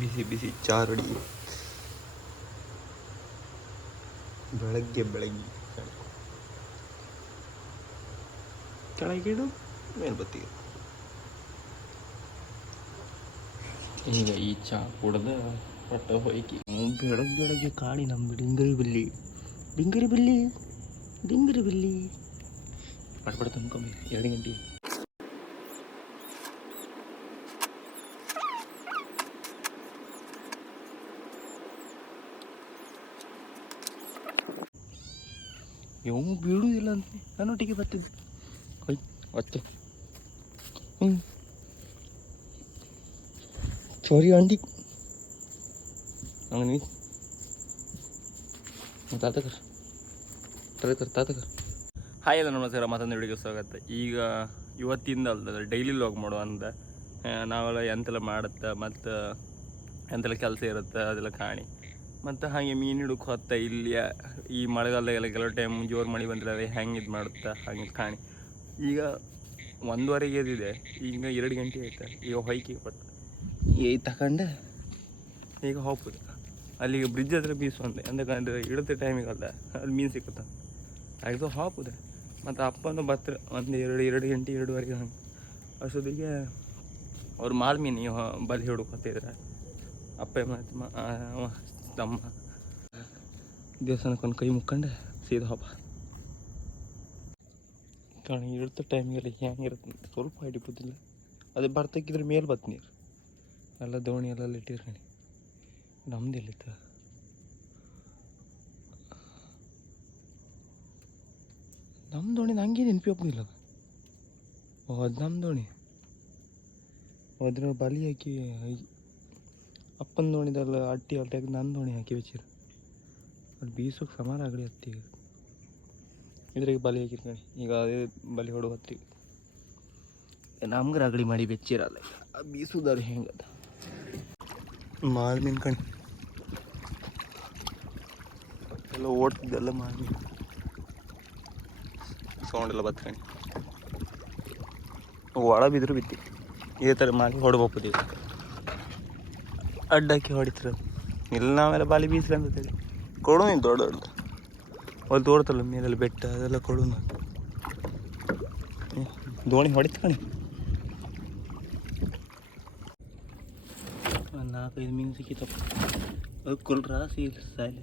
ಬಿಸಿ ಬಿಸಿ ಚಾರಡಿ. ಬೆಳಗ್ಗೆ ಬೆಳಗ್ಗೆ ಕೆಳಗಿಡು ಮೇಲ್ಬತ್ತಿಗೆ. ಈಗ ಈ ಚಾ ಕುಡ್ದ ಹೊಟ್ಟ ಹೋಯ್ಕಿ. ಬೆಳಗ್ಗೆ ಬೆಳಗ್ಗೆ ಕಾಳಿ ನಮ್ಮ ಡಿಂಗರಿ ಬಿಲ್ಲಿ ಡಿಂಗರಿ ಬಿಲ್ಲಿ ಡಿಂಗರಿ ಬಿಲ್ಲಿ ಪಡ್ಪಡ ತುಂಬ್ಕೊಂಬಿ ಎರಡು ಗಂಟೆ. ಇವು ಬೀಳುವುದಿಲ್ಲ ಅಂತ. ನನ್ನೊಟ್ಟಿಗೆ ಬರ್ತಿದ್ದೆ. ಹೊಯ್ ಒತ್ತೆ ಹ್ಞೂ ಚೋರಿ ಅಂಡಿ ಹಂಗ ನೀವು ತಾತಕರ್. ತಾತಕರ್ ತಾತಕರ್. ಹಾಯ್ ಎಲ್ಲ ನಮಸ್ಕಾರ ಮತ್ತೊಂದು ವಿಡಿಯೋಗೆ ಸ್ವಾಗತ. ಈಗ ಇವತ್ತಿಂದ ಅಲ್ದ ಡೈಲಿ ಲಾಗ್ ಮಾಡುವ ಅಂತ ನಾವೆಲ್ಲ ಎಂತೆಲ್ಲ ಮಾಡುತ್ತಾ ಮತ್ತು ಎಂತೆಲ್ಲ ಕೆಲಸ ಇರುತ್ತೆ ಅದೆಲ್ಲ ಕಾಣಿ. ಮತ್ತು ಹಾಗೆ ಮೀನು ಹಿಡಕ್ಕೆ ಹೊತ್ತ ಇಲ್ಲಿ ಈ ಮಳೆಗಾಲದಾಗೆಲ್ಲ ಕೆಲವು ಟೈಮ್ ಜೋರು ಮಳೆ ಬಂದರೆ ಹೆಂಗೆ ಇದು ಮಾಡುತ್ತಾ, ಹಾಗೆ ಕಾಣಿ. ಈಗ ಒಂದುವರೆಗೆ ಇದಿದೆ ಈಗ ಎರಡು ಗಂಟೆ ಆಯ್ತು, ಈಗ ಹೊಯ್ಕೆ ಬರ್ತದೆ ಏಯ್ ತಗೊಂಡು ಈಗ ಹೋಗ್ಬೋದು. ಅಲ್ಲಿಗೆ ಬ್ರಿಡ್ಜ್ ಹತ್ರ ಬೀಸು ಅಂದೆ, ಅಂದ್ರೆ ಇಡುತ್ತೆ ಟೈಮಿಗೆ ಅಲ್ಲ, ಅಲ್ಲಿ ಮೀನು ಸಿಕ್ಕುತ್ತ. ಅದು ಹಾಪುದೆ ಮತ್ತು ಅಪ್ಪನೂ ಬತ್ರ ಒಂದು ಎರಡು ಎರಡು ಗಂಟೆ, ಎರಡುವರೆಗೆ ಹಂಗೆ. ಅಷ್ಟೊತ್ತಿಗೆ ಅವ್ರು ಮಾಲ್ ಮೀನು ಬಲಿ ಹಿಡ್ಕೊತಿದ್ರೆ ಅಪ್ಪ ಮತ್ತು ಮ- ಆ, ಅವ ತಮ್ಮ ದೇವಸ್ಥಾನಕ್ಕೆ ಒಂದು ಕೈ ಮುಕ್ಕೊಂಡೆ ಸೀದಾ ಹಬ್ಬ ಕಾಣ ಇರುತ್ತೆ ಟೈಮಿಗೆಲ್ಲ ಹೆಂಗಿರುತ್ತೆ ಸ್ವಲ್ಪ ಸ್ವಲ್ಪ ಹಿಡಿಬೋದಿಲ್ಲ ಅದು ಬರ್ತಕ್ಕಿದ್ರೆ ಮೇಲೆ ಬತ್ತು ನೀರು. ಎಲ್ಲ ದೋಣಿ ಎಲ್ಲ ಇಟ್ಟಿರ್ಕಣಿ ನಮ್ದು ಎಲ್ಲಿತ್ತು? ನಮ್ಮ ದೋಣಿ ನಂಗೆ ನೆನಪಿ ಓ ಅದು ನಮ್ಮ ದೋಣಿ. ಅದ್ರ ಬಲಿ ಹಾಕಿ ಅಪ್ಪನ ದೋಣಿದಲ್ಲ ಅಟ್ಟಿ ಅಟ್ಟಿ ಹಾಕಿ ನನ್ನ ದೋಣಿ ಹಾಕಿ ಬೆಚ್ಚಿರು. ಅದು ಬೀಸೋಕೆ ಸಮಾನ ಆಗಲಿ ಹತ್ತಿ. ಇದ್ರಾಗ ಬಲಿ ಹಾಕಿರ್ತೀನಿ ಈಗ ಅದೇ ಬಲಿ ಹೊಡು ಹತ್ತಿ. ನಮ್ಗೆ ರಗಡಿ ಮಾಡಿ ಬೆಚ್ಚಿರಲ್ಲ. ಬೀಸುದಾರು ಹೆಂಗದ? ಮಾಲ್ ಮೀನು ಕಣ್ಣು ಎಲ್ಲ ಓಡ್ತಿದ್ದೆಲ್ಲ ಮಾಲ್ ಸೌಂಡ್ ಎಲ್ಲ ಬತ್ಕಣಿ ಒಳ ಬಿದ್ರು ಬಿತ್ತಿ. ಇದೇ ಥರ ಮಾಡಿ ಹೊಡ್ಬೋಪದಿ ಅಡ್ಡಾಕಿ ಹೊಡಿತ್ರ. ಇಲ್ಲ ನಾವೆಲ್ಲ ಬಾಲಿ ಬೀಸ್ರಿ ಅಂತೇಳಿ ಕೊಡು ನೀನು ದೊಡ್ಡ ದೊಡ್ಡ. ಅಲ್ಲಿ ತೋರ್ತಲ್ಲ ಮೇಲೆಲ್ಲ ಬೆಟ್ಟ ಅದೆಲ್ಲ ಕೊಡು ದೋಣಿ ಹೊಡಿತ್ಕಣಿ ಒಂದು ನಾಲ್ಕೈದು ಮೀನು ಸಿಕ್ಕಿತಪ್ಪ ಅದು ಕೊಲ್ರ ಸೀಲ್ ಸಾಯ್ಲಿ.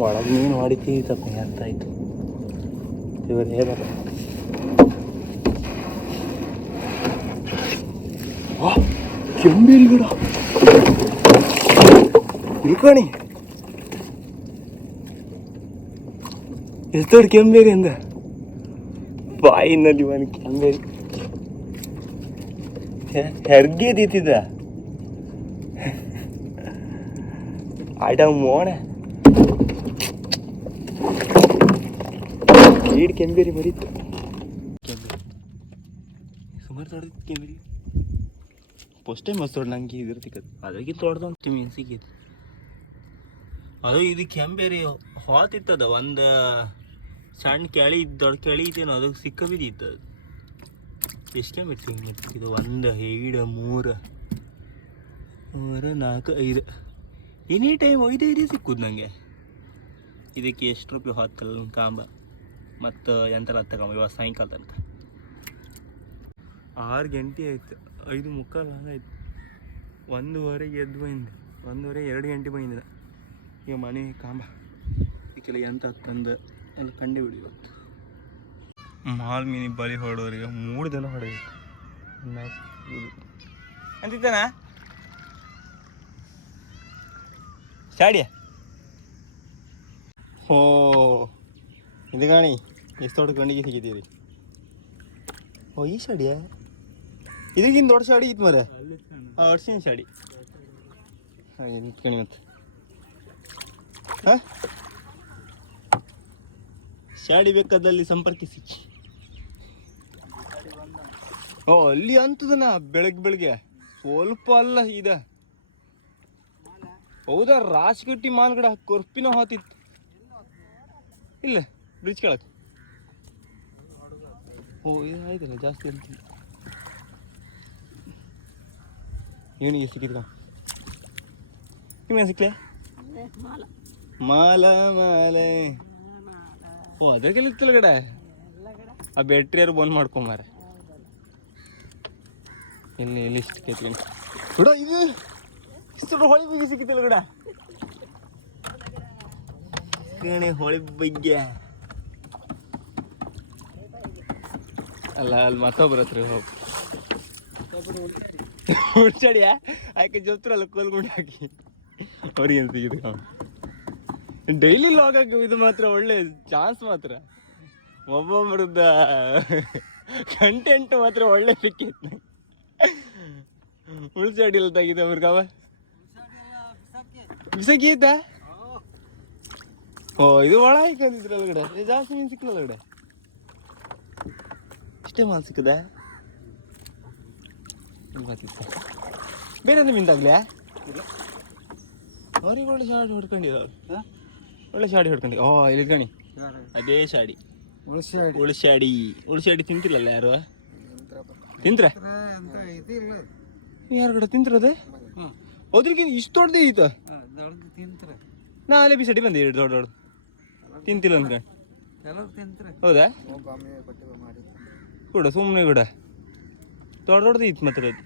ಒಳಗೆ ಮೀನು ಹೊಡಿತೀವಿ ತಪ್ಪ ಅಂತ ಆಯ್ತು? ಇವರು ಹೇಳ ಕೆಂಬೇರಿ ಗಿಡ. ಇಳ್ಕೊಣಿ ಎಷ್ಟು ದೊಡ್ಡ ಕೆಂಬೇರಿ ಅಂದ ಬಾಯಿನಲ್ಲಿ ಒಂದು ಕೆಂಬೇರಿ ಹೆರ್ಗೆ ದೀತಿದ್ದ ಆಡ ಮೋಣ ಈಡ್ ಕೆಂಬೇರಿ ಬರೀತು. ಕೆಂಬೇರಿ ಸುಮಾರು ತೊಡ್ದಿತ್ತು ಕೆಂಬೇರಿ. ಫಸ್ಟ್ ಟೈಮ್ ಮಸ್ತ್ ತೊಡ್ ನಂಗೆ ಇದ್ರ ಸಿಕ್ಕದು ತೊಡ್ದು ತೊಡ್ದಂತ ಮೀನು ಸಿಕ್ಕಿತ್ತು ಅದು ಇದು ಕೆಂಬೇರಿ ಹಾತಿತ್ತದ ಒಂದು ಸಣ್ಣ ಕೆಳಿ ದೊಡ್ಡ ಕೆಳಿ ಇತ್ತೇನೋ ಅದಕ್ಕೆ ಸಿಕ್ಕ ಬಿದ್ದಿತ್ತು ಅದು. ಎಷ್ಟು ಕೆಂಬೇರಿ ಇದು ಒಂದು ಏಳು ಮೂರು ಮೂರು ನಾಲ್ಕು ಐದು. ಎನಿ ಟೈಮ್ ಐದು ಐದೇ ಸಿಕ್ಕುದು ನನಗೆ ಇದಕ್ಕೆ ಎಷ್ಟು ರೂಪಾಯಿ ಹೊತ್ತಲ್ಲ ಕಾಂಬ? ಮತ್ತು ಎಂತೆಲ್ಲ ತಗೊಂಬ, ಇವಾಗ ಸಾಯಂಕಾಲ ತನಕ ಆರು ಗಂಟೆ ಆಯ್ತು, ಐದು ಮುಕ್ಕಾಲು ಆಯ್ತು. ಒಂದೂವರೆಗೆ ಎದ್ದು ಬಂದೆ, ಒಂದೂವರೆ ಎರಡು ಗಂಟೆ ಬಂದಿದ್ದೆ ಈಗ ಮನೆ ಕಾಂಬ. ಈಕೆಲ್ಲ ಎಂತ ತಂದು ಎಲ್ಲ ಕಂಡು ಬಿಡಿ ಇವತ್ತು. ಮಾಲ್ ಮೀನಿ ಬಲಿ ಹೊಡೋರಿಗೆ ಮೂರು ದಿನ ಹೊಡೆಯಿತು ಅಂತಿದ್ದಾನ? ಶಾಡಿಯ ಓ ಇದು ಕಾಣಿ ಎಷ್ಟು ದೊಡ್ಡ ಗಂಡಿಗೆ ಸಿಗಿದ್ದೀರಿ ಓ ಈ ಶಾಡಿಯ ಇದಕ್ಕಿಂತ ದೊಡ್ಡ ಶಾಡಿ ಇತ್ತು ಮರ ಅಡ್ಸಿನ ಶಾಡಿ ಹಾಗೆ ನಿಂತ್ಕಣಿ ಮತ್ತೆ ಹಾಂ ಶಾಡಿ ಬೇಕಾದಲ್ಲಿ ಸಂಪರ್ಕಿಸಿ ಓ ಅಲ್ಲಿ ಅಂತದನ ಬೆಳಗ್ಗೆ ಬೆಳಗ್ಗೆ ಸ್ವಲ್ಪ ಅಲ್ಲ ಇದ ಹೌದಾ ರಾಶಿಗಟ್ಟಿ ಮಾನ್ಗಡ ಕೊರ್ಪಿನ ಹೋತಿತ್ತು ಇಲ್ಲ ಬ್ರಿಡ್ಜ್ ಕೆಳಗೆ. ಓ ಇದು ಆಯ್ತಲ್ಲ ಜಾಸ್ತಿ ಹೇಳ್ತೀನಿ ಇವನಿಗೆ ಸಿಕ್ಕಿದ ನಿಮಗೆ ಸಿಕ್ಲೆ? ಮಾಲ. ಮಾಲೆ ಓ ಅದಕ್ಕೆಲ್ಲ ಇತ್ತಲ್ಲ ಗಡ? ಆ ಬ್ಯಾಟ್ರಿ ಯಾರು ಬಂದ್ ಮಾಡ್ಕೊಂಬಾರ ಇಲ್ಲಿ ಇಲ್ಲಿ ಇಷ್ಟು ಕೇತ್ಕೊಂಡು ಬಿಡ ಇದು ಇಷ್ಟು ಹೊಳಿ ಬಗ್ಗೆ ಸಿಕ್ಕಿತ್ತಲ್ಲ ಗಡ. ಗಣಿ ಹೊಳಿ ಬಗ್ಗೆ. ಅಲ್ಲ ಅಲ್ಲಿ ಮತ್ತೊಬ್ಬರ ಹತ್ರ ಹೋಗಿ. ಹುಡ್ಚಾಡಿಯ ಆಕೆ ಜೊತ್ರಲ್ಲ ಕೋಲ್ಕೊಂಡು ಹಾಕಿ ಅವ್ರಿಗೆ ಏನು ಸಿಗಿದ್ರು ಡೈಲಿ ಹಾಕಿ ಇದು ಮಾತ್ರ ಒಳ್ಳೆ ಚಾನ್ಸ್ ಮಾತ್ರ. ಒಬ್ಬೊಬ್ಬರದ್ದ ಕಂಟೆಂಟ್ ಮಾತ್ರ ಒಳ್ಳೆ ಸಿಕ್ಕಿತ್ತು. ಉಳ್ಚಾಡಿಲ್ಲ ತೆಗಿದೆ ಅವ್ರಿಗವ ಬಿಸಕೀತ ಓ ಇದು ಒಳ ಹಾಕಂದಿದ್ರ ಕಡೆ. ಏ, ಜಾಸ್ತಿ ಮೀನು ಸಿಕ್ಕಲ್ಲ ಒಳಗಡೆ ಇಷ್ಟೇ ಮಾಲ್ ಸಿಕ್ಕದ ಬೇರೆ ಎಂತ ಮೀನ್ದಾಗ್ಲ್ಯಾ ಅವ್ರಿಗೆ ಒಳ್ಳೆ ಶಾಡಿ ಹೊಡ್ಕೊಂಡಿರೋ ಒಳ್ಳೆ ಶಾಡಿ ಹೊಡ್ಕೊಂಡು ಓ ಇಲ್ಲಿ ಕಣಿ ಅದೇ ಶಾಡಿ. ಉಳಿಸಾಡಿ ಉಳಿಸಾಡಿ ತಿಂತಿಲ್ಲಲ್ಲ ಯಾರು? ತಿಂತ್ರ? ಯಾರು ಕಡೆ ತಿಂತಿರೋದೆ? ಹೋದ್ರಿಗೆ ಇಷ್ಟು ದೊಡ್ಡದೇ ಈತ. ನಾ ಅಲ್ಲೇ ಬಿಸಾಡಿ ಬಂದೆ ದೊಡ್ಡ ದೊಡ್ಡ. ತಿಂತಿಲ್ಲ ಅಂದ್ರೆ ಹೌದಾ? ಕೂಡ ಸುಮ್ಮನೆ ಕೂಡ. ದೊಡ್ಡ ದೊಡ್ಡದು ಇತ್ತು ಮಾತ್ರ ಅದು.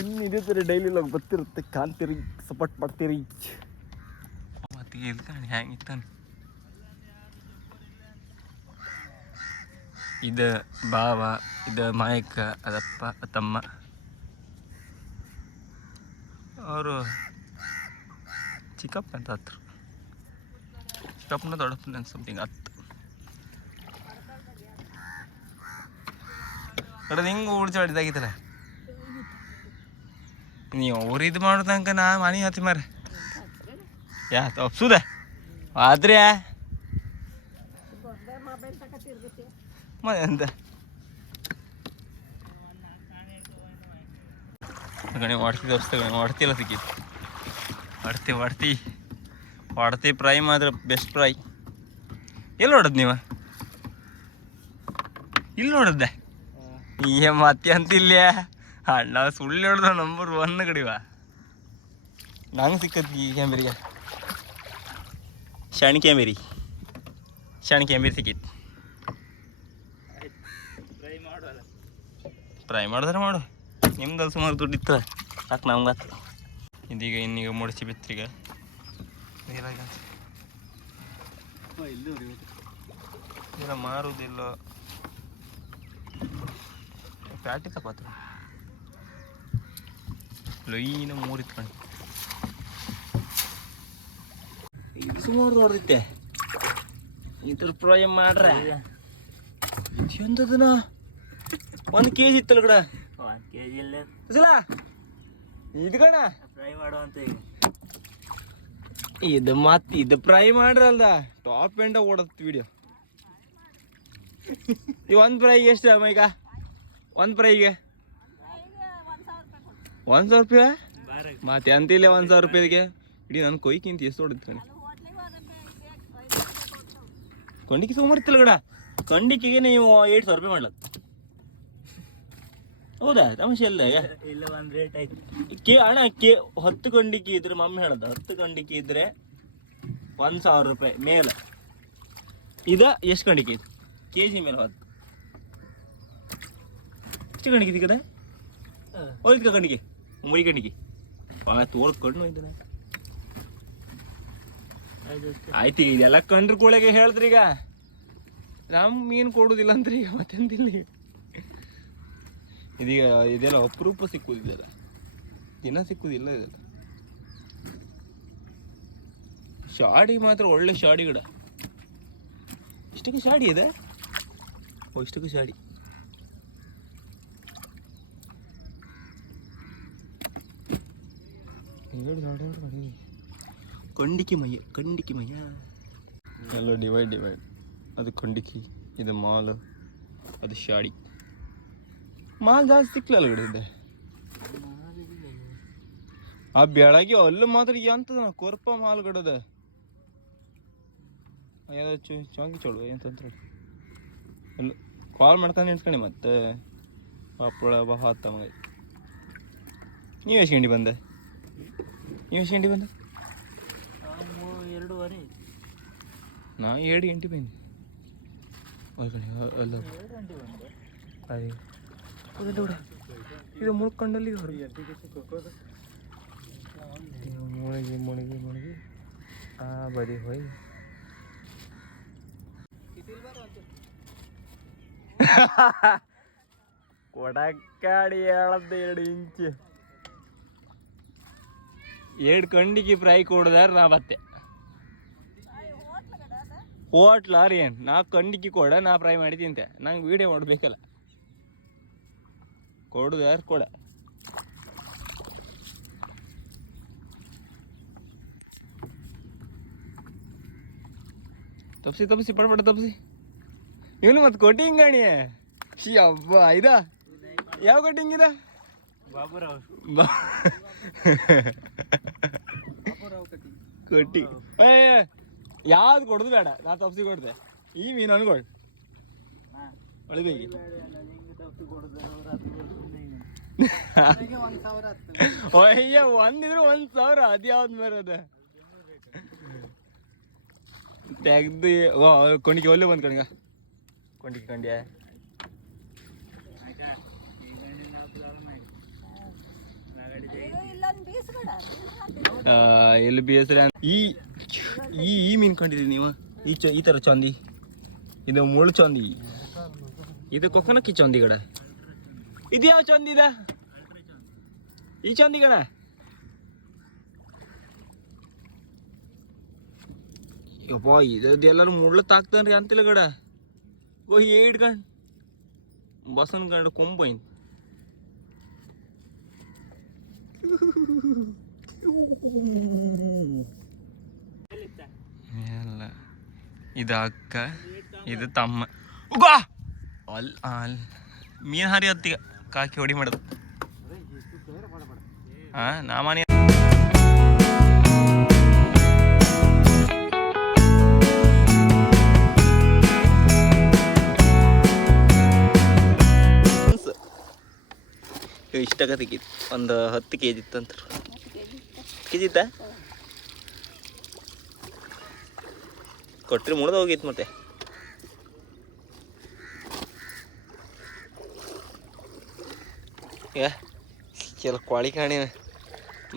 ಇನ್ನು ಇದೇ ಥರ ಡೈಲಿ ಲಾಗ್ ಬರ್ತಿರುತ್ತೆ. ಕಾಣ್ತೀರಿ ಸಪೋರ್ಟ್ ಮಾಡ್ತೀರಿ. ಮತ್ತೆ ಇಲ್ತಾನೆ ಹ್ಯಾಂಗಿತ್ತಾನೆ ಇದು ಬಾವ ಇದು ಮಾಯಕ್ಕ ಅದಪ್ಪ ತಮ್ಮ. ಅವರು ಚಿಕ್ಕಪ್ಪ ಅಂತ ಹತ್ರ ಚಿಕ್ಕಪ್ಪನ ದೊಡ್ಡಪ್ಪನ ಸಮಥಿಂಗ್ ಹತ್ತು ಕಡೆ ಹಿಂಗೆ ಉಡ್ಚಾಡಿದಾಗಿತ್ತಲ್ಲ ನೀ ಅವ್ರು ಇದು ಮಾಡೋ ತನಕ ನಾ ಮನೆ ಹತ್ತಿ ಮಾರ ಯಾ, ತಪ್ಸುದ. ಆದ್ರೆ ಎಂತ? ಗಣಿ ಹೊಡ್ತಿ ದೋಸ್ತ, ಗಣಿ ಹೊಡ್ತಿಲ್ಲ ಸಿಕ್ಕಿ ಹೊಡ್ತಿ ಹೊಡ್ತಿ ಹೊಡ್ತಿ ಫ್ರೈ ಮಾತ್ರ ಬೆಸ್ಟ್ ಪ್ರೈ. ಎಲ್ಲಿ ಹೊಡದ್ ನೀವು? ಇಲ್ಲಿ ಹೊಡದ್ದೆ ಏ ಮತ್ತೆ ಅಂತಿಲ್ಲ ಅಣ್ಣ ಸುಳ್ಳು ಹೊಡೆದ ನಂಬರ್ ಒನ್ ಕಡಿವ ನಂಗೆ ಸಿಕ್ಕತ್ ಈ ಕ್ಯಾಮ್ರಿಗೆ ಶಾಣಿ ಕ್ಯಾಮ್ರಿ ಶಾಣಿ ಕ್ಯಾಮ್ರಿ ಸಿಕ್ಕಿತ್ತು. ಟ್ರೈ ಮಾಡಿದ್ರೆ ಮಾಡು. ನಿಮ್ದು ಸುಮಾರು ದುಡ್ಡಿತ್ತು ಯಾಕೆ ನಮ್ಗೆ ಆತು ಇದೀಗ ಇನ್ನೀಗ ಮುಡಿಸಿ ಬಿತ್ತೀಗ ಇಲ್ಲ ಮಾರುವುದಿಲ್ಲ ಪ್ಯಾಟಿ ತಗೋತ್ರ ಲೈನ ಮೂರು ಇತ್ಕೊಂಡು ಇದು ಸುಮಾರು ನೋಡ್ದಿತ್ತೆ ಇದ್ರ ಫ್ರೈ ಮಾಡ್ರೆ. ಎಂತದನ ಒಂದು ಕೆ ಜಿ ಇತ್ತಲ್ಲ ಕಡ ಒಂದು ಕೆ ಜಿ ಇಲ್ಲೇ. ಸಲ. ಇದು ಕಣ. ಫ್ರೈ ಮಾಡುವಂತ ಇದು ಮತ್ತೆ ಇದು ಫ್ರೈ ಮಾಡ್ರಲ್ದ ಟಾಪ್ ಎಂಡ ಓಡತ್ ವಿಡಿಯೋ ಈ ಒಂದು ಪ್ರೈ ಎಷ್ಟು ಮೈಗ ಒಂದು ಫ್ರೈಗೆ ಒಂದು ಸಾವಿರ ರೂಪಾಯಿ ಮತ್ತೆ ಅಂತಿಲ್ಲ ಒಂದು ಸಾವಿರ ರೂಪಾಯಿಗೆ ಇಡೀ ನನ್ನ ಕೊಯ್ಕಿಂತ ಎಷ್ಟು ಹೊಡಿತು ಕಣಿ? ಕೊಂಡಿಗೆ ಸುಮಾರು ಇತ್ತಲ್ಲ ಗಡ ಕಂಡಿಕೆಗೆ ನೀವು ಏಟ್ ಸಾವಿರ ರೂಪಾಯಿ ಮಾಡ್ಲತ್ತ ಹೌದಾ? ತಮಾಷೆ ಅಲ್ಲ ಇಲ್ಲ ಒಂದ್ ರೇಟ್ ಆಯ್ತು ಕೆ ಅಣ್ಣ ಕೆ ಹತ್ತು ಕಂಡಿಕೆ ಇದ್ರೆ ಮಮ್ಮಿ ಹೇಳದ ಹತ್ತು ಕಂಡಿಕೆ ಇದ್ರೆ ಒಂದು ಸಾವಿರ ರೂಪಾಯಿ ಮೇಲೆ. ಇದ ಎಷ್ಟು ಕಂಡಿಕೆ ಇದು ಕೆ ಜಿ ಮೇಲೆ ಹತ್ತು. ನೆಕ್ಸ್ಟ್ ಇದೆ ಕದ ಹೋಯ್ತು ಗಂಟೆಗೆ ಮುರಿ ಗಂಟೆಗೆ ಭಾಳ ತೋರ್ಸ್ ಕಣ್ಣು ಇದ್ದಾನೆ ಆಯ್ತು, ಇದೆಲ್ಲ ಕಂಡ್ರು ಕೂಳಗೆ ಹೇಳಿದ್ರಿ ಈಗ. ನಮ್ ಮೀನು ಕೊಡುದಿಲ್ಲ ಅಂತ್ರಿ ಈಗ ಮತ್ತೆಂತಿಲ್ಲ ಇದೀಗ, ಇದೆಲ್ಲ ಅಪರೂಪ ಸಿಕ್ಕುದಿಲ್ಲ ದಿನ ಸಿಕ್ಕುದಿಲ್ಲ ಇದೆಲ್ಲ ಶಾಡಿ ಮಾತ್ರ ಒಳ್ಳೆ ಶಾಡಿ ಗಿಡ ಇಷ್ಟಕ್ಕೆ ಶಾಡಿ ಇದೆ? ಓ, ಇಷ್ಟಕ್ಕೆ ಶಾಡಿ. ಕಂಡಿಕಿ ಮಯ್ಯ ಕಂಡಿಕಿ ಮಯ್ಯ ಎಲ್ಲ ಡಿವೈಡ್ ಡಿವೈಡ್ ಅದು ಕಂಡಿಕಿ ಇದು ಮಾಲ್ ಅದು ಶಾಡಿ. ಮಾಲ್ ಜಾಸ್ತಿ ಇದೆ. ಆ ಬೆಳಗ್ಗೆ ಅಲ್ಲೂ ಮಾತ್ರ ಎಂತದ ಕೊರ್ಪ ಮಾಲ್ ಗಡದ ಏನೋ ಚು ಚಾಂಗಿ ಚೋಳು ಎಂತಂತ ಅಲ್ಲ ಕಾಲ್ ಮಾಡ್ತಾನೆ ನಿಂತ್ಕೊಂಡು ಮತ್ತೆ. ಪಾಪಳ ಬಾ ತಮಗೆ ನೀವು ಎಷ್ಟು ಗಂಟೆ ಬಂದೆ? ನೀವು ಗಂಟೆ ಬಂದೆ? ಎರಡೂವರೆ. ನಾ ಏಳು ಗಂಟೆ ಬಂದು. ಅಲ್ಲ. ಎರಡು ಅದೇ. ಇದು ಮುಳ್ಕೊಂಡಲ್ಲಿ ಮುಳುಗಿ ಮುಳುಗಿ ಮುಳುಗಿ. ಆ ಬದಿ ಹೋಯ್. ಕೊಡಕ್ಕಾಡಿ ಹೇಳದ್ದು ಎರಡು ಇಂಚ್. ಎರಡು ಕಂಡಿಗೆ ಫ್ರೈ ಕೊಡದಾರ ನಾ ಬತ್ತೆ. ಹೋಟ್ಲ ರೀ ಏನು? ನಾ ಕಂಡಿಗೆ ಕೊಡ ನಾ ಫ್ರೈ ಮಾಡಿ ತಿಂತೆ. ನಂಗೆ ವಿಡಿಯೋ ಮಾಡಬೇಕಲ್ಲ. ಕೊಡುದಾರ ಕೊಡ. ತಪ್ಸಿ ತಪ್ಸಿ ಪಡ್ಪಡ ತಪ್ಸಿ. ಇವನು ಮತ್ತೆ ಕೊಟ್ಟಿಂಗ್ ಗಾಣಿ. ಅಬ್ಬ ಇದ? ಯಾವ ಕೊಟ್ಟಿಂಗ್ ಇದ? ಬಾಬುರಾವ್. ಬಾ ಬಾಬುರಾವ್ ಕಟ್ಟಿ ಕೊಟ್ಟಿ ಏ ಯಾವ್ದು ಕೊಡೋದು ಬೇಡ ನಾ ತಪ್ಸಿ ಕೊಡ್ದೆ ಈ ಮೀನು ಅನ್ಕೊಳ್ ಅಳಿಬೇಕಿ ನಿಂಗೆ ತಪ್ಪು ಕೊಡೋದು ಅವ್ರು ಅದು ಒಂದು ಸಾವಿರ ಹತ್ತು ಅಯ್ಯ ಒಂದಿದ್ರು ಒಂದ್ ಸಾವಿರ ಅದ್ಯಾವ್ದು ಮೇರದ ತೆಗ್ದು ಓ ಕೊಂಡಿಗೆ ಒಲ್ಲೆ ಬಂದ್ ಕಣ್ಗ ಕೊಂಡಿಗೆ ಕಂಡ್ಯ ಎಲ್ಲಿ ಬಿ ಎಸ್ ಈ ಈ ಈ ಮೀನ್ ಕಂಡಿರಿ ನೀವು? ಈ ಚ ಈ ಥರ ಚಂದಿ. ಇದು ಮುಳ್ಳು ಚಂದಿ. ಇದು ಕೊಕ್ಕನಕ್ಕಿ ಚಂದಿ ಗಡ. ಇದು ಯಾವ ಚಂದಿ ಇದ? ಈ ಚಂದಿ ಗಣ ಯಪ್ಪ ಇದು ಎಲ್ಲರೂ ಮುಳ್ಳು ತಾಕ್ತಾನ್ರಿ ಅಂತಿಲ್ಲ ಗಡ. ಏಡ್ ಏಡ್ಕಂಡ್ ಬಸನ್ ಕಂಡು ಕೊಂಬೈನ್ ಎಲ್ಲ ಇದು ಅಕ್ಕ ಇದು ತಮ್ಮ! ಅಲ್ ಅಲ್ ಮೀನು ಹಾರಿ ಹತ್ತಿಗ ಕಾಕಿ ಹೊಡಿ ಮಾಡೋದು ಹಾ ನಾ ಮನೆ ಇಷ್ಟಕ ತೆಗೀತು ಒಂದು ಹತ್ತು ಕೆ ಜಿ ಇತ್ತಂತ ಕೆ ಕೊಟ್ಟರೆ ಮುಳ್ದು ಹೋಗಿತ್ತು ಮತ್ತೆ. ಕೆಲ ಕ್ವಾಳಿ ಕಾಣಿ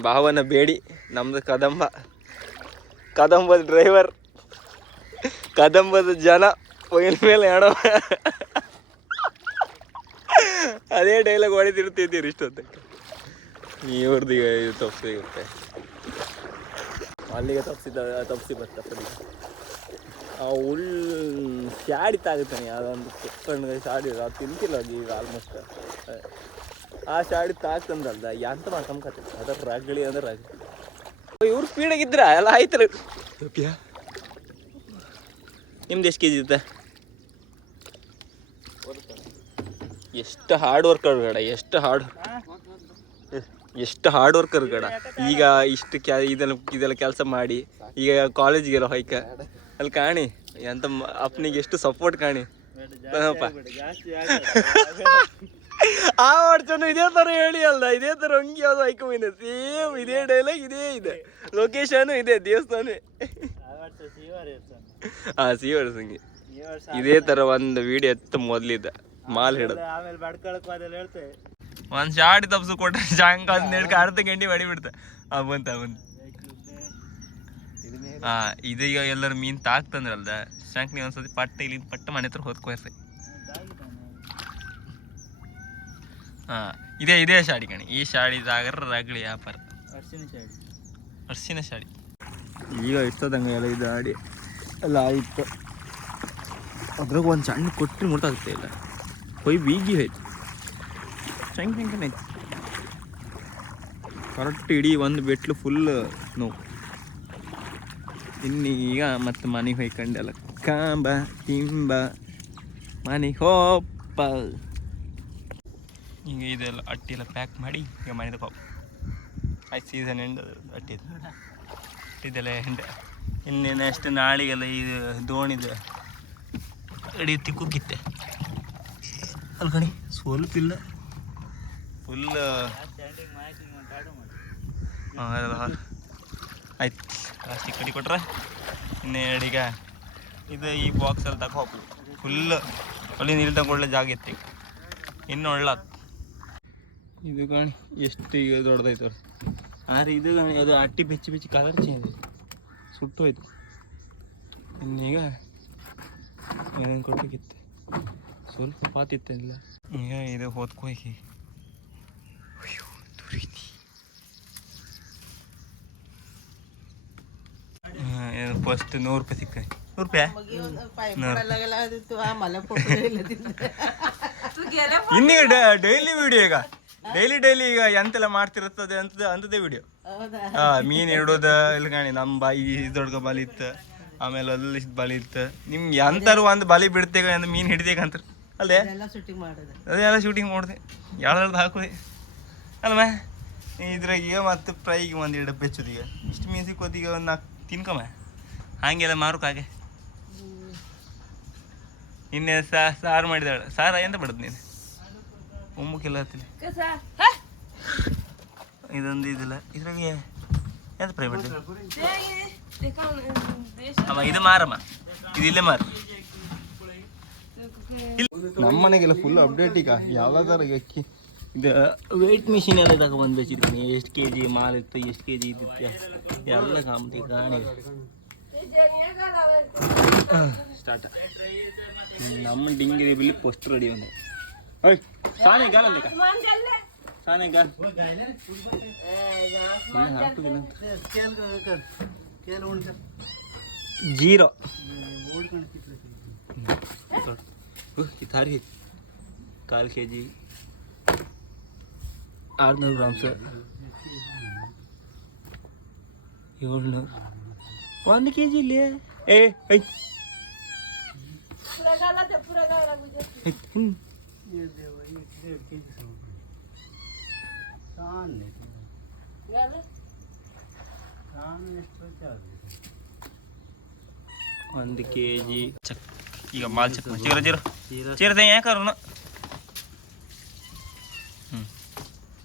ಭಾವನ ಬೇಡಿ, ನಮ್ದು ಕದಂಬ. ಕದಂಬದ ಡ್ರೈವರ್ ಕದಂಬದ ಜನ ಒಯ್ನ ಮೇಲೆ ಹೇಳೋ ಅದೇ ಡೈಲಾಗ್ ಹೊಡೆದಿರ್ತಿದ್ದೀರಿ ಇಷ್ಟೊತ್ತಕ್ಕೆ ಇವ್ರದ್ದು ಈಗ ಇದು ತಪ್ಸಿ ಇರುತ್ತೆ ಅಲ್ಲಿಗೆ ತಪ್ಸಿದ ತಪ್ಸಿ ಬರ್ತಪ್ಪ ಆ ಉಳ್ ಶಾಡಿ ತಾಗುತ್ತಾನೆ ಅದೊಂದು ಕುಕ್ಕಣ್ಣ ಶಾಡಿ ಅದು ತಿಂತಿಲ್ಲ ಅದು ಈಗ ಆಲ್ಮೋಸ್ಟ್ ಆ ಶಾಡಿ ತಾಗ್ತಂದಲ್ದ ಎಂತ ಮಾಡ್ಕೊಂಬಕತ್ತೆ ಅದ್ರ ರಗಳಿ ಅಂದ್ರೆ ರಗಳಿ. ಇವ್ರು ಸ್ಪೀಡಾಗಿದ್ರ ಎಲ್ಲ ಆಯ್ತಲ್ಲ ನಿಮ್ದು ಎಷ್ಟು ಕೆ ಜಿ ಇರುತ್ತೆ? ಎಷ್ಟು ಹಾರ್ಡ್ ವರ್ಕ್ ಗಡ ಎಷ್ಟು ಹಾರ್ಡ್ ಎಷ್ಟು ಹಾರ್ಡ್ ವರ್ಕರ್ ಕಡ ಈಗ ಇಷ್ಟು ಕ್ಯಾ ಇದೆಲ್ಲ ಇದೆಲ್ಲ ಕೆಲಸ ಮಾಡಿ ಈಗ ಕಾಲೇಜಿಗೆಲ್ಲ ಹೊಯ್ಕ. ಅಲ್ಲಿ ಕಾಣಿ ಎಂತ ಅಪ್ಪನಿಗೆ ಎಷ್ಟು ಸಪೋರ್ಟ್ ಕಾಣಿ. ಆ ವರ್ಷನು ಇದೇ ತರ ಹೇಳಿ ಅಲ್ಲ ಇದೇ ತರ ಹಂಗೆ ಯಾವ್ದು ಹೈಕೊಂಬಂದೆ ಸೇಮ್ ಇದೇ ಡೈಲಾಗ್ ಇದೇ ಇದೆ. ಲೊಕೇಶನ್ ಇದೆ ದೇವಸ್ಥಾನ ಹಾ ಸಿ ಸಂಗಿ ಇದೇ ತರ ಒಂದು ವಿಡಿಯೋ ಎತ್ತ ಮೊದ್ಲಿದ್ದ. ಮಾಲ್ ಹಿಡೋದು. ಆಮೇಲೆ ಬಡ್ಕೊಳಕ್ ಹೇಳ್ತೇವೆ ಒಂದ್ ಶಾಡಿ ತಪ್ಸು ಕೊಟ್ಟ ಜಾಂಗ್ ಅಂತ ಅರ್ಧ ಗಂಟೆ ಮಾಡಿ ಬಿಡ್ತ ಆ ಬಂತ ಬಂತ. ಹಾ ಇದೀಗ ಎಲ್ಲರೂ ಮೀನ್ ತಾಕ್ತಂದ್ರಲ್ದ? ಶಂಕ್ನಿ ಒಂದ್ಸತಿ ಪಟ್ಟ ಇಲ್ಲಿ ಪಟ್ಟ ಮನೆ ಹತ್ರ ಹೊತ್ಕೋ ಹಾ ಇದೇ ಇದೇ ಶಾಡಿ ಕಣಿ. ಈ ಶಾಡಿ ಜಾಗರ ರಗಳಿ ವ್ಯಾಪಾರ. ಅರ್ಶಿನ ಶಾಡಿ. ಈಗ ಇಷ್ಟದಂಗ ಎಲ್ಲ ಇದು ಆಡಿ ಎಲ್ಲ ಆಯಿತು. ಅದ್ರಾಗ ಒಂದು ಸಣ್ಣ ಕೊಟ್ಟು ಮುಟ್ಟಾಗುತ್ತೆ ಇಲ್ಲ ಕೊಯ್ ಬೀಗಿ ಹೋಯ್ತು. ಹೆಂಗೆ ಆಯ್ತು? ಕರೆಕ್ಟ್ ಇಡೀ ಒಂದು ಬೆಟ್ಲು ಫುಲ್ ನೋವು ಇನ್ನೀಗ ಮತ್ತೆ ಮನೆಗೆ ಹೊಯ್ಕೊಂಡೆಲ್ಲ. ಕಾಂಬ ತಿಂಬ ಮನೆಗೆ ಹೋಪ ಈಗ ಇದೆಲ್ಲ ಅಟ್ಟಿ ಎಲ್ಲ ಪ್ಯಾಕ್ ಮಾಡಿ ಈಗ ಮನೆಗೆ ಪಾಪ ಆಯ್ತು ಸೀಸನ್ ಎಂಡ್ ಅಟ್ಟಿದ ಇದೆಲ್ಲ ಎಂಡ್ ಇನ್ನೇನು ನೆಕ್ಸ್ಟ್ ನಾಳೆಗೆಲ್ಲ ಈ ದೋಣಿದ ಅಡಿ ತಿಕ್ಕುಕ್ಕಿತ್ತೆ ಅಲ್ಲಿ ಕಣಿ ಸ್ವಲ್ಪ ಇಲ್ಲ. ಫುಲ್ ಆಯ್ತು. ಪ್ಲಾಸ್ಟಿಕ್ ಕಡಿ ಕೊಟ್ರೆ ಇನ್ನು ಎರಡೀಗ ಇದು ಈ ಬಾಕ್ಸಲ್ಲಿ ತಗೋ ಫುಲ್ ಅಲ್ಲಿ ನೀರು ತಗೊಳ್ಳೆ ಜಾಗ ಇತ್ತು. ಇನ್ನು ಒಳ್ಳ ಇದು ಕಾಣಿ ಎಷ್ಟು ಈಗ ದೊಡ್ಡದಾಯ್ತು ಆದ್ರೆ ಇದು ಅದು ಅಟ್ಟಿ ಬೆಚ್ಚಿ ಬೆಚ್ಚಿ ಕಲರ್ ಚೇಂಜ್ ಸುಟ್ಟು ಹೋಯ್ತು. ಇನ್ನೀಗ ಏನೇನು ಕೊಟ್ಟಿಗಿತ್ತೆ ಸ್ವಲ್ಪ ಪಾತಿತ್ತಿಲ್ಲ ಈಗ ಇದು ಹೊತ್ಕೋಯ್ಕಿ. ಫಸ್ಟ್ ನೂರು ರೂಪಾಯಿ ಸಿಕ್ಕ ನೂರು ರೂಪಾಯಿ? ಇನ್ನೀಗ ಡೈಲಿ ವಿಡಿಯೋ ಈಗ. ಡೈಲಿ ಡೈಲಿ ಈಗ ಎಂತೆಲ್ಲ ಮಾಡ್ತಿರ್ತದೆ ಅಂತ ಅಂತದೇ ವಿಡಿಯೋ ಹಾ ಮೀನ್ ಇಡೋದ ಇಲ್ಲ ಕಾಣಿ ನಮ್ಮ ಬಾಯಿ ದೊಡ್ಡ ಬಲಿ ಇತ್ತು ಆಮೇಲೆ ಅಲ್ಲಿ ಬಲಿ ಇತ್ತು. ನಿಮ್ಗೆ ಎಂತಾರು ಒಂದು ಬಲಿ ಬಿಡ್ತೇಗ ಅಂದ್ರೆ ಮೀನ್ ಹಿಡಿತೇಗ ಅಂತ. ಅಲ್ಲೇ ಅದೆಲ್ಲ ಶೂಟಿಂಗ್ ಮಾಡಿದೆ. ಯಾವ್ದು ಹಾಕೋದೆ. ಅಲ್ವಾ? ಇದ್ರಾಗ ಈಗ ಮತ್ತೆ ಪ್ರೈಗೆ ಒಂದು ಎರಡು ಬೆಚ್ಚದೀಗ ಈಗ. ಇಷ್ಟು ಮೀನ್ ಸಿಕ್ಕೋದು ಈಗ ಒಂದು ನಾಲ್ಕು ತಿನ್ಕಮ್ಮ ಹಂಗೆಲ್ಲ ಮಾರುಕಾಗೆ ಇನ್ನೇ ಸಾ, ಸಾರು ಮಾಡಿದಾಳೆ ಸಾರ ಎಂತ ಬಿಡೋದು ನೀನು? ಒಮ್ಮುಕ್ಕೆಲ್ಲ ಹತ್ತಿಲ್ಲ ಇದೊಂದು ಇದಿಲ್ಲ. ಇದ್ರಾಗೆ ಎಂತ ಪ್ರೈವೇಟ್ ಅಮ್ಮ, ಇದು ಮಾರಮ್ಮ. ಇದು ಇಲ್ಲೇ ಮಾರ. ನಮ್ಮ ಮನೆಗೆಲ್ಲ ಫುಲ್ ಅಪ್ಡೇಟ್ ಈಗ. ಯಾವ್ದಾದ್ರು ಅಕ್ಕಿ ವೆಯ್ಟ್ ಮಿಷಿನ್ ಎಲ್ಲ ತಗೊ ಬಂದು ಬೆಚ್ಚಿದ್ದೀನಿ ಎಷ್ಟು ಕೆ ಜಿ ಮಾಲ್ ಇತ್ತು ಎಷ್ಟು ಕೆ ಜಿ ಇದ್ದಿತ್ತು ಎಲ್ಲ ಕಾಮತಿ ಗಾಣಿ ಸ್ಟಾರ್ಟ್ ನಮ್ಮ ಡಿಂಗಿರಿ ಬಿಲ್ಲಿ ಪೋಸ್ಟ್ ರೆಡಿ ఉంది ಓಯ್ ಸಾನೆ ಗಾಲ ಲೆಕ್ಕ ಸಾನೆ ಗಾಲ ಹಾಕುದಿಲ್ಲ ಜೀರೋ ಇತಾರಿ ಕಾಲು ಕೆ ಜಿ ಆರುನೂರು ಗ್ರಾಮ್ಸ್ ಏಳ್ನೂರು ಒಂದು ಕೆ ಜಿ ಇಲ್ಲಿ ಏ ಐ ಹ್ಞೂ ಒಂದು ಕೆ ಜಿ ಚಕ್ ಈಗ ಮಾಲ್ ಚೆಕ್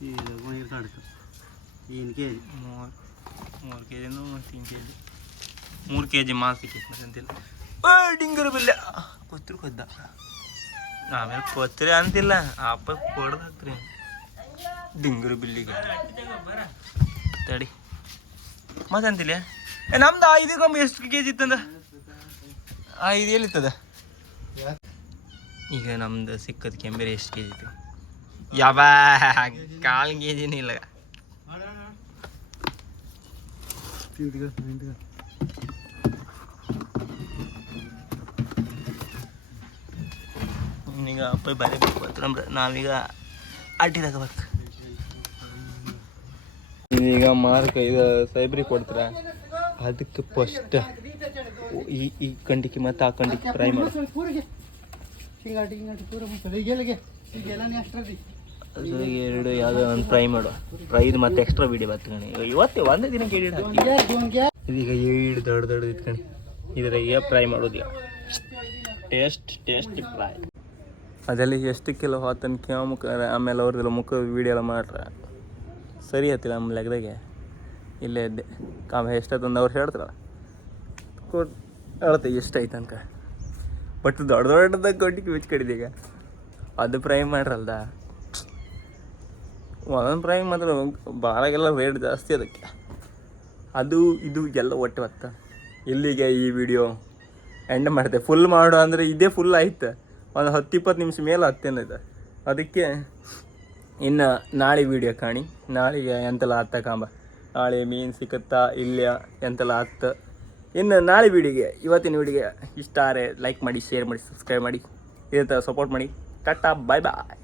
ಚೀರದೆ ಯಾಕಾರು ಹ್ಞೂ ಮೂರು ಮೂರು ಕೆ ಜಿನೂ ತೀನ್ ಕೆ ಜಿ ಮೂರು ಕೆ ಜಿ ಮತ್ತೆ ಅಂತಿಲ್ಲ. ಆ ಡಿಂಗರು ಬಿಲ್ಲ ಕೊತ್ತರು ಕೊದ್ದ. ಆಮೇಲೆ ಕೊತ್ತರಿ ಅಂತಿಲ್ಲ. ಅಪ್ಪ ಕೊಡ್ದು ಹಾಕ್ರಿ ಡಿಂಗರು ಬಿಲ್ಲಿಗೆ. ತಡಿ. ಮತ್ತೆ ಅಂತಿಲ್ಲ? ಏ ನಮ್ದು ಐದು ಕಮ್ಮಿ ಎಷ್ಟು ಕೆ ಜಿ ಇತ್ತಂದ ಐದು ಎಲ್ಲಿತ್ತದ ಈಗ ನಮ್ದು ಸಿಕ್ಕದ ಕೆಂಬೇರಿ ಎಷ್ಟು ಕೆ ಜಿ ಇತ್ತು? ಯಾವ ಕಾಲು ಕೆ ಜಿನೇ ಇಲ್ಲ ಈಗ ಅಪ್ಪ ಬರೀಬೇಕು ಅಂತ ನಮ್ದು ನಾವೀಗ ಅಡ್ಡಿ ತಗೋಬೇಕು ಈಗ ಮಾರ್ಕ ಇದು ಸೈಬ್ರಿ ಕೊಡ್ತಾರ ಅದಕ್ಕೆ ಫಸ್ಟ್ ಈ ಈ ಕಂಡಿಕ್ಕೆ ಮತ್ತೆ ಆ ಕಂಡಿಕ್ಕೆ ಫ್ರೈ ಮಾಡಿ ಅದ್ರಾಗೆ ಎರಡು ಯಾವುದೋ ಒಂದು ಫ್ರೈ ಮಾಡು. ಫ್ರೈದು ಮತ್ತೆ ಎಕ್ಸ್ಟ್ರಾ ವಿಡಿಯೋ ಕಣಿ. ಇವತ್ತೇ ಒಂದೇ ದಿನಕ್ಕೆ ಹಿಡಿದು ಇದೀಗ ಏಳು ದೊಡ್ಡ ದೊಡ್ಡ ಇಟ್ಕಣಿ ಇದ್ರಾಗ ಫ್ರೈ ಮಾಡೋದು ಟೇಸ್ಟ್ ಟೇಸ್ಟ್ ಫ್ರೈ ಅದೆಲ್ಲ ಎಷ್ಟು ಕಿಲೋ ಹೊತ್ತನ ಕಿವ ಮುಖ, ಆಮೇಲೆ ಅವ್ರದ್ದೆಲ್ಲ ಮುಖ ವಿಡಿಯೋ ಎಲ್ಲ ಮಾಡ್ರ? ಸರಿ ಆಯ್ತಿಲ್ಲ ನಮ್ಮ ಲೆಕ್ಕದಾಗೆ ಇಲ್ಲೇ ಇದ್ದೆ. ಕಾಮ ಎಷ್ಟಾಯ್ತು ಅವ್ರು ಹೇಳ್ತಾರಲ್ಲ? ಕೊಟ್ಟು ಹೇಳ್ತೆ ಎಷ್ಟಾಯ್ತು ಅನ್ಕ. ಬಟ್ ದೊಡ್ಡ ದೊಡ್ಡದಾಗ ಕೊಟ್ಟಿಗೆ ಬಿಚ್ಚಿ ಕಡಿದೀಗ ಈಗ ಅದು ಫ್ರೈ ಮಾಡ್ರಲ್ದ? ಒಂದೊಂದು ಪ್ರೈಮ್ ಮಾತ್ರ ಭಾಳಗೆಲ್ಲ ರೇಟ್ ಜಾಸ್ತಿ ಅದಕ್ಕೆ. ಅದು, ಇದು ಎಲ್ಲ ಒಟ್ಟು ಹೊತ್ತ. ಇಲ್ಲಿಗೆ ಈ ವಿಡಿಯೋ ಎಂಡ್ ಮಾಡಿದೆ ಫುಲ್ ಮಾಡು ಅಂದರೆ ಇದೇ ಫುಲ್ ಆಯ್ತು. ಒಂದು ಹತ್ತು ಇಪ್ಪತ್ತು ನಿಮಿಷ ಮೇಲೆ ಹತ್ತೇನಿದೆ ಅದಕ್ಕೆ ಇನ್ನು ನಾಳೆ ವಿಡಿಯೋ ಕಾಣಿ. ನಾಳೆಗೆ ಎಂತೆಲ್ಲ ಆತ ಕಾಂಬ. ನಾಳೆ ಮೀನು ಸಿಕ್ಕತ್ತಾ ಇಲ್ಲ ಎಂತೆಲ್ಲ ಆತ. ಇನ್ನು ನಾಳೆ ವಿಡಿಯೋಗೆ ಇವತ್ತಿನ ವಿಡಿಯೋಗೆ ಇಷ್ಟ ಆರೆ ಲೈಕ್ ಮಾಡಿ ಶೇರ್ ಮಾಡಿ ಸಬ್ಸ್ಕ್ರೈಬ್ ಮಾಡಿ. ಇದೇ ಥರ ಸಪೋರ್ಟ್ ಮಾಡಿ. ಟಾಟಾ ಬಾಯ್ ಬಾಯ್